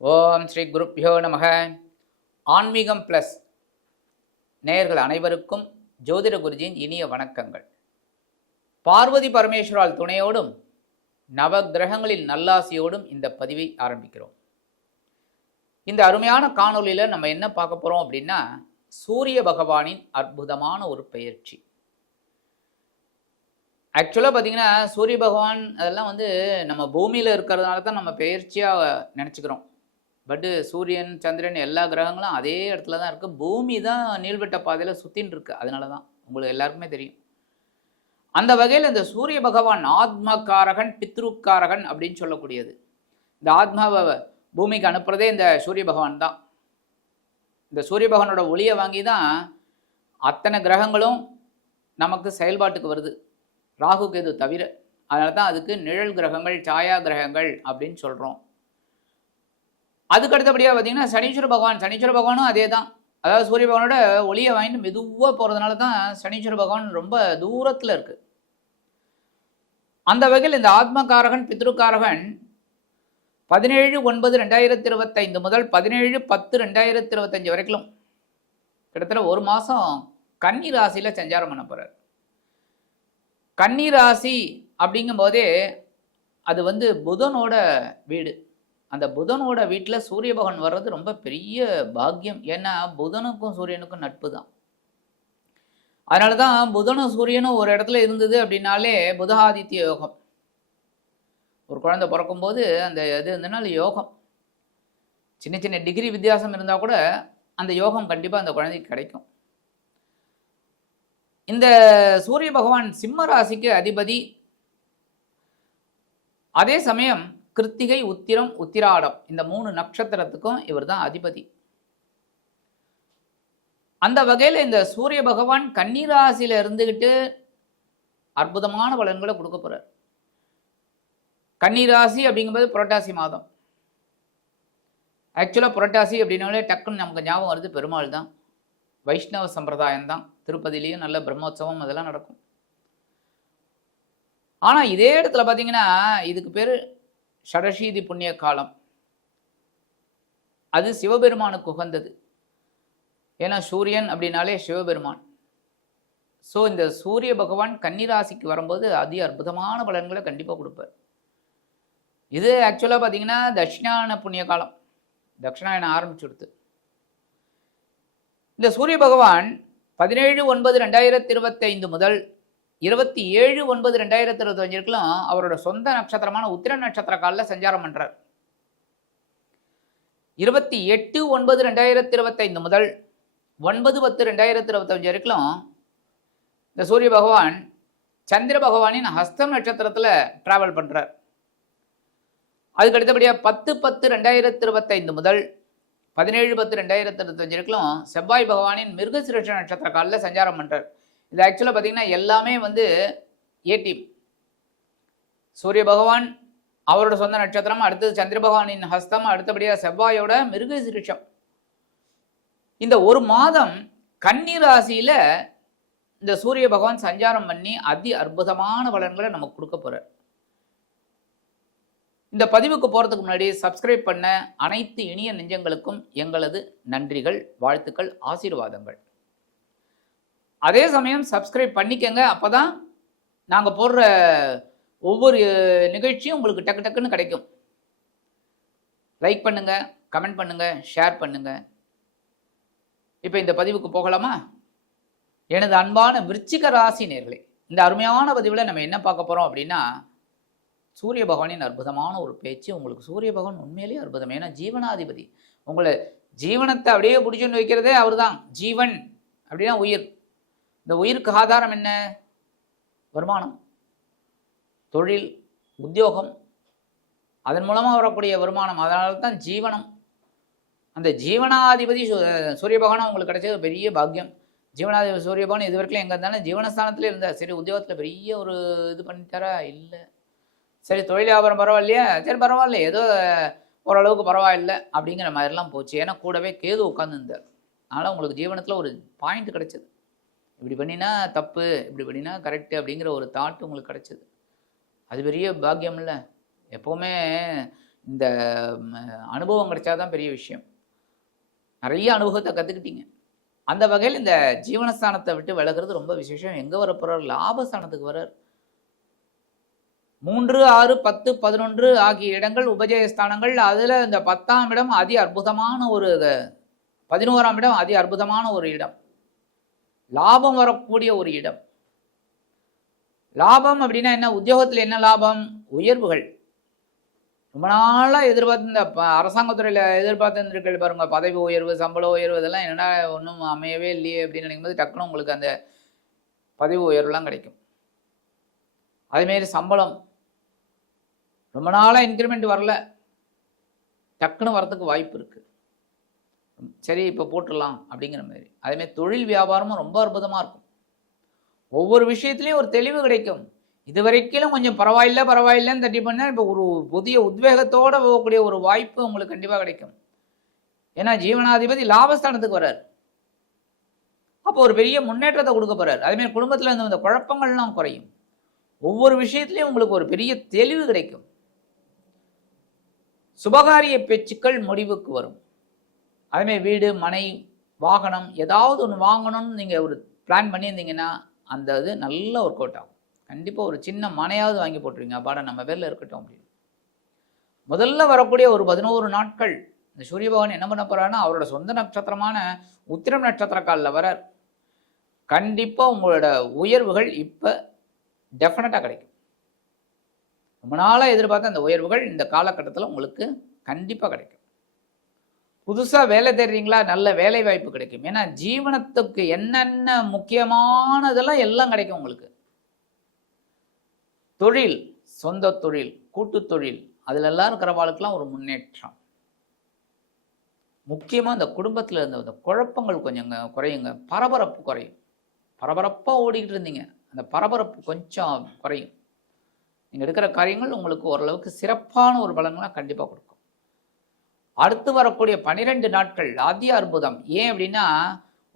ஓம் ஸ்ரீ குருப்யோ நமக. ஆன்மீகம் ப்ளஸ் நேயர்கள் அனைவருக்கும் ஜோதிட குருஜியின் இனிய வணக்கங்கள். பார்வதி பரமேஸ்வரால் துணையோடும் நவ கிரகங்களின் நல்லாசியோடும் இந்த பதிவை ஆரம்பிக்கிறோம். இந்த அருமையான காணொலியில் நம்ம என்ன பார்க்க போகிறோம் அப்படின்னா, சூரிய பகவானின் அற்புதமான ஒரு பெயர்ச்சி. ஆக்சுவலாக பார்த்தீங்கன்னா சூரிய பகவான் அதெல்லாம் நம்ம பூமியில் இருக்கிறதுனால தான் நம்ம பெயர்ச்சியாக நினச்சிக்கிறோம். பட்டு சூரியன் சந்திரன் எல்லா கிரகங்களும் அதே இடத்துல தான் இருக்குது. பூமி தான் நீள்வட்ட பாதையில் சுற்றின்னு இருக்கு. அதனால தான் உங்களுக்கு எல்லாருக்குமே தெரியும். அந்த வகையில் இந்த சூரிய பகவான் ஆத்மகாரகன் பித்ருக்காரகன் அப்படின்னு சொல்லக்கூடியது. இந்த ஆத்மாவை பூமிக்கு அனுப்புறதே இந்த சூரிய பகவான் தான். இந்த சூரிய பகவானோட ஒளியை வாங்கி தான் அத்தனை கிரகங்களும் நமக்கு செயல்பாட்டுக்கு வருது, ராகு கேது தவிர. அதனால தான் அதுக்கு நிழல் கிரகங்கள், சாயா கிரகங்கள் அப்படின்னு சொல்கிறோம். அதுக்கு அடுத்தபடியாக பார்த்தீங்கன்னா சனீஸ்வர பகவானும் அதே தான். அதாவது சூரிய பகவானோட ஒளியை வாங்கிட்டு மெதுவாக போகிறதுனால தான் சனீஸ்வர பகவான் ரொம்ப தூரத்தில் இருக்குது. அந்த வகையில் இந்த ஆத்மகாரகன் பித்ருக்காரகன் 17/9/2025 முதல் 17/10/2025 வரைக்கும் கிட்டத்தட்ட ஒரு மாதம் கன்னி ராசியில் சஞ்சாரம் பண்ண போகிறார். கன்னி ராசி அப்படிங்கும்போதே அது புதனோட வீடு. அந்த புதனோட வீட்டில் சூரிய பகவான் வர்றது ரொம்ப பெரிய பாக்கியம். ஏன்னா புதனுக்கும் சூரியனுக்கும் நட்பு தான். அதனால தான் புதனும் சூரியனும் ஒரு இடத்துல இருந்தது அப்படின்னாலே புதஆதித்ய யோகம். ஒரு குழந்தை பிறக்கும்போது அந்த இது இருந்தனால யோகம், சின்ன சின்ன டிகிரி வித்தியாசம் இருந்தால் கூட அந்த யோகம் கண்டிப்பாக அந்த குழந்தைக்கு கிடைக்கும். இந்த சூரிய பகவான் சிம்ம ராசிக்கு அதிபதி. அதே சமயம் கிருத்திகை, உத்திரம், உத்திராடம் இந்த 3 நட்சத்திரத்துக்கும் இவர் தான் அதிபதி. அந்த வகையில் இந்த சூரிய பகவான் கன்னிராசியில் இருந்துக்கிட்டு அற்புதமான பலன்களை கொடுக்க போகிறார். கன்னிராசி அப்படிங்கும்போது புரட்டாசி மாதம். ஆக்சுவலாக புரட்டாசி அப்படின்னாலே டக்குன்னு நமக்கு ஞாபகம் வருது பெருமாள் தான், வைஷ்ணவ சம்பிரதாயம் தான். திருப்பதியிலையும் நல்ல பிரம்மோற்சவம் அதெல்லாம் நடக்கும். ஆனால் இதே இடத்துல பார்த்தீங்கன்னா இதுக்கு பேர் ஷடசீதி புண்ணிய காலம். அது சிவபெருமானுக்கு உகந்தது. ஏன்னா சூரியன் அப்படின்னாலே சிவபெருமான். ஸோ இந்த சூரிய பகவான் கன்னிராசிக்கு வரும்போது அதி அற்புதமான பலன்களை கண்டிப்பாக கொடுப்பார். இது ஆக்சுவலாக பார்த்தீங்கன்னா தட்சிணாயன புண்ணிய காலம். தட்சிணாயனம் ஆரம்பிச்சுடுத்து. இந்த சூரிய பகவான் 17/9/2025 முதல் 27/9/2025 அவரோட சொந்த நட்சத்திரமான உத்திர நட்சத்திர காலில் சஞ்சாரம் பண்றார். 28/9/2025 முதல் 9/10/2025 வரைக்கும் இந்த சூரிய பகவான் சந்திர பகவானின் ஹஸ்தம் நட்சத்திரத்தில் டிராவல் பண்றார். அதுக்கு அடுத்தபடியாக 10/10/2025 முதல் 17/10/2025 வரைக்கும் செவ்வாய் பகவானின் மிருகசிருஷ நட்சத்திர காலில் சஞ்சாரம் பண்றார். இது ஆக்சுவலாக பார்த்தீங்கன்னா எல்லாமே ஏ டீம். சூரிய பகவான் அவரோட சொந்த நட்சத்திரம், அடுத்தது சந்திர பகவானின் ஹஸ்தம், அடுத்தபடியாக செவ்வாயோட மிருகசிருஷம். இந்த ஒரு மாதம் கன்னி ராசியில் இந்த சூரிய பகவான் சஞ்சாரம் பண்ணி அதி அற்புதமான பலன்களை நமக்கு கொடுக்க போகிறார். இந்த பதிவுக்கு போகிறதுக்கு முன்னாடி சப்ஸ்கிரைப் பண்ண அனைத்து இனிய நெஞ்சங்களுக்கும் எங்களது நன்றிகள், வாழ்த்துக்கள், ஆசீர்வாதங்கள். அதே சமயம் சப்ஸ்கிரைப் பண்ணிக்கங்க. அப்போ தான் நாங்கள் போடுற ஒவ்வொரு நிகழ்ச்சியும் உங்களுக்கு டக்கு டக்குன்னு கிடைக்கும். லைக் பண்ணுங்கள், கமெண்ட் பண்ணுங்கள், ஷேர் பண்ணுங்கள். இப்போ இந்த பதிவுக்கு போகலாமா? எனது அன்பான விருச்சிக ராசி நேயர்களே, இந்த அருமையான பதிவில் நம்ம என்ன பார்க்க போகிறோம் அப்படின்னா, சூரிய பகவானின் அற்புதமான ஒரு பேச்சு. உங்களுக்கு சூரிய பகவான் உண்மையிலேயே அற்புதம். ஏன்னா ஜீவனாதிபதி. உங்களை ஜீவனத்தை அப்படியே பிடிச்சுன்னு வைக்கிறதே அவர் தான். ஜீவன் அப்படின்னா உயிர். இந்த உயிருக்கு ஆதாரம் என்ன? வருமானம், தொழில், உத்தியோகம், அதன் மூலமாக வரக்கூடிய வருமானம். அதனால தான் ஜீவனம். அந்த ஜீவனாதிபதி சூரிய பகவான் உங்களுக்கு கிடைச்சது பெரிய பாக்கியம். ஜீவனாதிபதி சூரிய பகவான் இது வரைக்கும் எங்கே இருந்தாலும் ஜீவனஸ்தானத்தில் இருந்தார். சரி, உத்தியோகத்தில் பெரிய ஒரு இது பண்ணிட்டாரா? இல்லை. சரி, தொழில் வியாபாரம் பரவாயில்லையா? சரி பரவாயில்ல, ஏதோ ஓரளவுக்கு பரவாயில்லை அப்படிங்கிற மாதிரிலாம் போச்சு. ஏன்னா கூடவே கேது உட்காந்துருந்தார். அதனால் உங்களுக்கு ஜீவனத்தில் ஒரு பாயிண்ட் கிடைச்சது. இப்படி பண்ணினா தப்பு, இப்படி பண்ணினா கரெக்டு அப்படிங்கிற ஒரு தாட் உங்களுக்கு கிடைச்சது. அது பெரிய பாக்கியம் இல்லை? எப்போவுமே இந்த அனுபவம் கிடைச்சாதான் பெரிய விஷயம். நிறைய அனுபவத்தை கற்றுக்கிட்டீங்க. அந்த வகையில் இந்த ஜீவனஸ்தானத்தை விட்டு விலகிறது ரொம்ப விசேஷம். எங்கே வர போகிறார்? லாபஸ்தானத்துக்கு வர்றார். 3, 6, 10, 11 ஆகிய இடங்கள் உபஜயஸ்தானங்கள். அதில் இந்த 10ஆம் இடம் அதி அற்புதமான ஒரு 11ஆம் இடம் அதி அற்புதமான ஒரு இடம். லாபம் வரக்கூடிய ஒரு இடம். லாபம் அப்படின்னா என்ன? உத்தியோகத்தில் என்ன லாபம்? உயர்வுகள். ரொம்ப நாளாக எதிர்பார்த்து இந்த அரசாங்கத்துறையில் எதிர்பார்த்துருக்கள் பாருங்க, பதவி உயர்வு, சம்பள உயர்வு, இதெல்லாம் என்னடா ஒன்றும் அமையவே இல்லையே அப்படின்னு நினைக்கும்போது டக்குன்னு உங்களுக்கு அந்த பதவி உயர்வுலாம் கிடைக்கும். அதேமாரி சம்பளம் ரொம்ப நாளாக இன்க்ரிமெண்ட் வரல, டக்குன்னு வரத்துக்கு வாய்ப்பு இருக்குது. சரி இப்போ போட்டுடலாம் அப்படிங்கிற மாதிரி. அதேமாதிரி தொழில் வியாபாரமும் ரொம்ப அற்புதமாக இருக்கும். ஒவ்வொரு விஷயத்துலையும் ஒரு தெளிவு கிடைக்கும். இது வரைக்கும் கொஞ்சம் பரவாயில்லன்னு தட்டி பண்ணால் இப்போ ஒரு புதிய உத்வேகத்தோடு போகக்கூடிய ஒரு வாய்ப்பு உங்களுக்கு கண்டிப்பாக கிடைக்கும். ஏன்னா ஜீவனாதிபதி லாபஸ்தானத்துக்கு வர்றார். அப்போ ஒரு பெரிய முன்னேற்றத்தை கொடுக்க போகிறார். அதேமாதிரி குடும்பத்தில் இந்த குழப்பங்கள்லாம் குறையும். ஒவ்வொரு விஷயத்துலையும் உங்களுக்கு ஒரு பெரிய தெளிவு கிடைக்கும். சுபகாரிய பேச்சுக்கள் முடிவுக்கு வரும். அதேமாதிரி வீடு, மனை, வாகனம் ஏதாவது ஒன்று வாங்கணும்னு நீங்கள் ஒரு பிளான் பண்ணியிருந்தீங்கன்னா அந்த இது நல்ல ஒர்க் அவுட் ஆகும். கண்டிப்பாக ஒரு சின்ன மனையாவது வாங்கி போட்டுருவீங்க, அப்பாடா நம்ம பேரில் இருக்கட்டும் அப்படின்னு. முதல்ல வரக்கூடிய ஒரு 11 நாட்கள் இந்த சூரிய பகவான் என்ன பண்ண போகிறாருன்னா அவரோட சொந்த நட்சத்திரமான உத்திரம் நட்சத்திர காலில் வரார். கண்டிப்பாக உங்களோட உயர்வுகள் இப்போ டெஃபினட்டாக கிடைக்கும். ரொம்ப நாளாக எதிர்பார்த்த அந்த உயர்வுகள் இந்த காலகட்டத்தில் உங்களுக்கு கண்டிப்பாக கிடைக்கும். புதுசாக வேலை தேடுறீங்களா? நல்ல வேலை வாய்ப்பு கிடைக்கும். ஏன்னா ஜீவனத்துக்கு என்னென்ன முக்கியமானதெல்லாம் எல்லாம் கிடைக்கும் உங்களுக்கு. தொழில், சொந்த தொழில், கூட்டு தொழில், அதில் எல்லாம் இருக்கிறவாளுக்கெல்லாம் ஒரு முன்னேற்றம். முக்கியமாக இந்த குடும்பத்தில் இருந்த குழப்பங்கள் கொஞ்சம் குறையுங்க. பரபரப்பு குறையும். பரபரப்பாக ஓடிக்கிட்டு இருந்தீங்க, அந்த பரபரப்பு கொஞ்சம் குறையும். நீங்கள் எடுக்கிற காரியங்கள் உங்களுக்கு ஓரளவுக்கு சிறப்பான ஒரு பலன்களாக கண்டிப்பாக கொடுக்கும். அடுத்து வரக்கூடிய 12 நாட்கள் அதி அற்புதம். ஏன் அப்படின்னா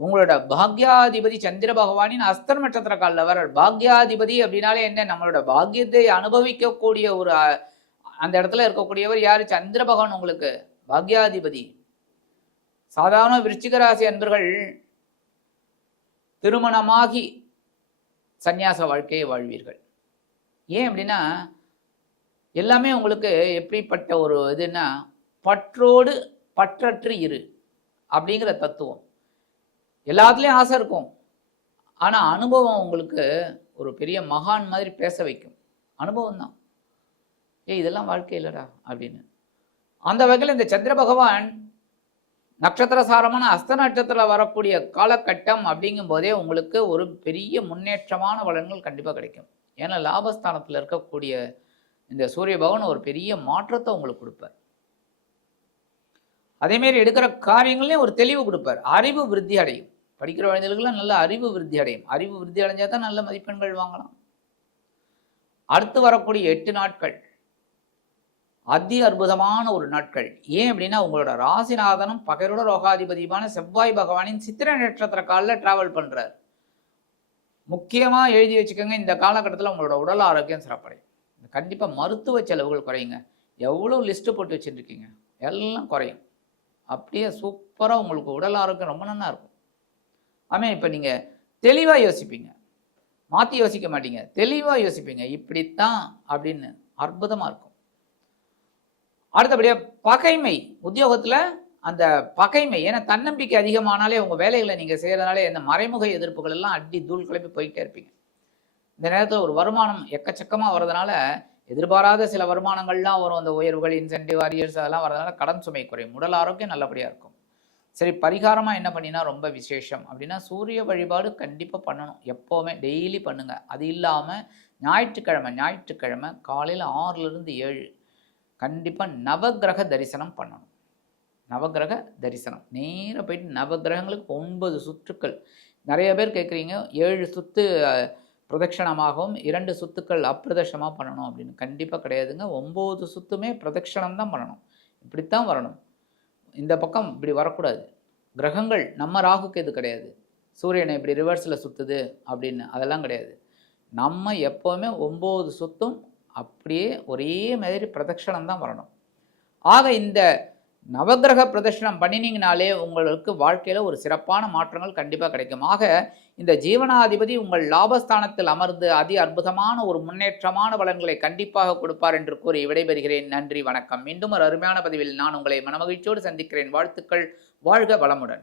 உங்களோட பாக்யாதிபதி சந்திர பகவானின் அஸ்தம் நட்சத்திர காலில் வர. பாக்யாதிபதி அப்படின்னாலே என்ன? நம்மளோட பாக்கியத்தை அனுபவிக்கக்கூடிய ஒரு அந்த இடத்துல இருக்கக்கூடியவர் யார்? சந்திர பகவான் உங்களுக்கு பாக்யாதிபதி. சாதாரண விருச்சிக ராசி அன்பர்கள் திருமணமாகி சந்நியாச வாழ்க்கையை வாழ்வீர்கள். ஏன் அப்படின்னா எல்லாமே உங்களுக்கு எப்படிப்பட்ட ஒரு இதுன்னா பற்றோடு பற்றற்று இரு அப்படிங்கிற தத்துவம். எல்லாத்துலேயும் ஆசை இருக்கும், ஆனால் அனுபவம் உங்களுக்கு ஒரு பெரிய மகான் மாதிரி பேச வைக்கும். அனுபவம் தான். இதெல்லாம் வாழ்க்கை இல்லைடா அப்படின்னு. அந்த வகையில் இந்த சந்திர பகவான் நட்சத்திர சாரமான அஸ்த நட்சத்திரத்தில் வரக்கூடிய காலகட்டம் அப்படிங்கும் போதே உங்களுக்கு ஒரு பெரிய முன்னேற்றமான பலன்கள் கண்டிப்பாக கிடைக்கும். ஏன்னா லாபஸ்தானத்தில் இருக்கக்கூடிய இந்த சூரிய பகவான் ஒரு பெரிய மாற்றத்தை உங்களுக்கு கொடுப்பார். அதேமாரி எடுக்கிற காரியங்களையும் ஒரு தெளிவு கொடுப்பார். அறிவு விருத்தி அடையும். படிக்கிற குழந்தைகளுக்கெல்லாம் நல்ல அறிவு விருத்தி அடையும். அறிவு விருத்தி அடைஞ்சால் தான் நல்ல மதிப்பெண்கள் வாங்கலாம். அடுத்து வரக்கூடிய 8 நாட்கள் அதி அற்புதமான ஒரு நாட்கள். ஏன் அப்படின்னா உங்களோட ராசிநாதனும் பகைரோட ரோகாதிபதியுமான செவ்வாய் பகவானின் சித்திரை நட்சத்திர காலில் டிராவல் பண்ணுறார். முக்கியமாக எழுதி வச்சுக்கோங்க, இந்த காலகட்டத்தில் உங்களோட உடல் ஆரோக்கியம் சிறப்படையும். கண்டிப்பாக மருத்துவ செலவுகள் குறையுங்க. எவ்வளோ லிஸ்ட்டு போட்டு வச்சுருக்கீங்க எல்லாம் குறையும். அப்படியே சூப்பராக உங்களுக்கு உடல் ஆரோக்கியம் ரொம்ப நல்லா இருக்கும். ஆமாம், இப்போ நீங்கள் தெளிவாக யோசிப்பீங்க, மாற்றி யோசிக்க மாட்டீங்க, தெளிவாக யோசிப்பீங்க. இப்படித்தான் அப்படின்னு அற்புதமாக இருக்கும். அடுத்தபடியாக பகைமை, உத்தியோகத்தில் அந்த பகைமை. ஏன்னா தன்னம்பிக்கை அதிகமானாலே உங்கள் வேலைகளை நீங்கள் செய்கிறதுனாலே இந்த மறைமுக எதிர்ப்புகள் எல்லாம் அடி தூள் கிளப்பி போய்கிட்டே இருப்பீங்க. இந்த நேரத்தில் ஒரு வருமானம் எக்கச்சக்கமாக வர்றதுனால எதிர்பாராத சில வருமானங்கள்லாம் வரும். அந்த உயர்வுகள், இன்சென்டிவ், அரியர்ஸ் அதெல்லாம் வரதுனால கடன் சுமை குறையும். உடல் ஆரோக்கியம் நல்லபடியாக இருக்கும். சரி, பரிகாரமாக என்ன பண்ணினா ரொம்ப விசேஷம் அப்படின்னா சூரிய வழிபாடு கண்டிப்பாக பண்ணணும். எப்போவுமே டெய்லி பண்ணுங்கள். அது இல்லாமல் ஞாயிற்றுக்கிழமை காலையில் 6லிருந்து 7 கண்டிப்பாக நவகிரக தரிசனம் பண்ணணும். நவகிரக தரிசனம் நேராக போயிட்டு நவகிரகங்களுக்கு 9 சுற்றுக்கள். நிறைய பேர் கேட்குறீங்க 7 சுற்று பிரதட்சணமாகவும் 2 சுத்துக்கள் அப்பிரதட்சணமாக பண்ணணும் அப்படின்னு. கண்டிப்பாக கிடையாதுங்க. 9 சுத்துமே பிரதட்சணம் தான் பண்ணணும். இப்படித்தான் வரணும். இந்த பக்கம் இப்படி வரக்கூடாது. கிரகங்கள் நம்ம ராகுக்கு இது கிடையாது. சூரியனை இப்படி ரிவர்ஸில் சுற்றுது அப்படின்னு அதெல்லாம் கிடையாது. நம்ம எப்போவுமே 9 சுத்தும் அப்படியே ஒரே மாதிரி பிரதட்சணம் தான் வரணும். ஆக இந்த நவக்கிரக பிரதர்ஷனம் பண்ணினீங்கனாலே உங்களுக்கு வாழ்க்கையில் ஒரு சிறப்பான மாற்றங்கள் கண்டிப்பாக கிடைக்கும். ஆக இந்த ஜீவனாதிபதி உங்கள் லாபஸ்தானத்தில் அமர்ந்து அதி அற்புதமான ஒரு முன்னேற்றமான பலன்களை கண்டிப்பாக கொடுப்பார் என்று கூறி விடைபெறுகிறேன். நன்றி, வணக்கம். மீண்டும் ஒரு அருமையான பதிவில் நான் உங்களை மனமகிழ்ச்சியோடு சந்திக்கிறேன். வாழ்த்துக்கள். வாழ்க வளமுடன்.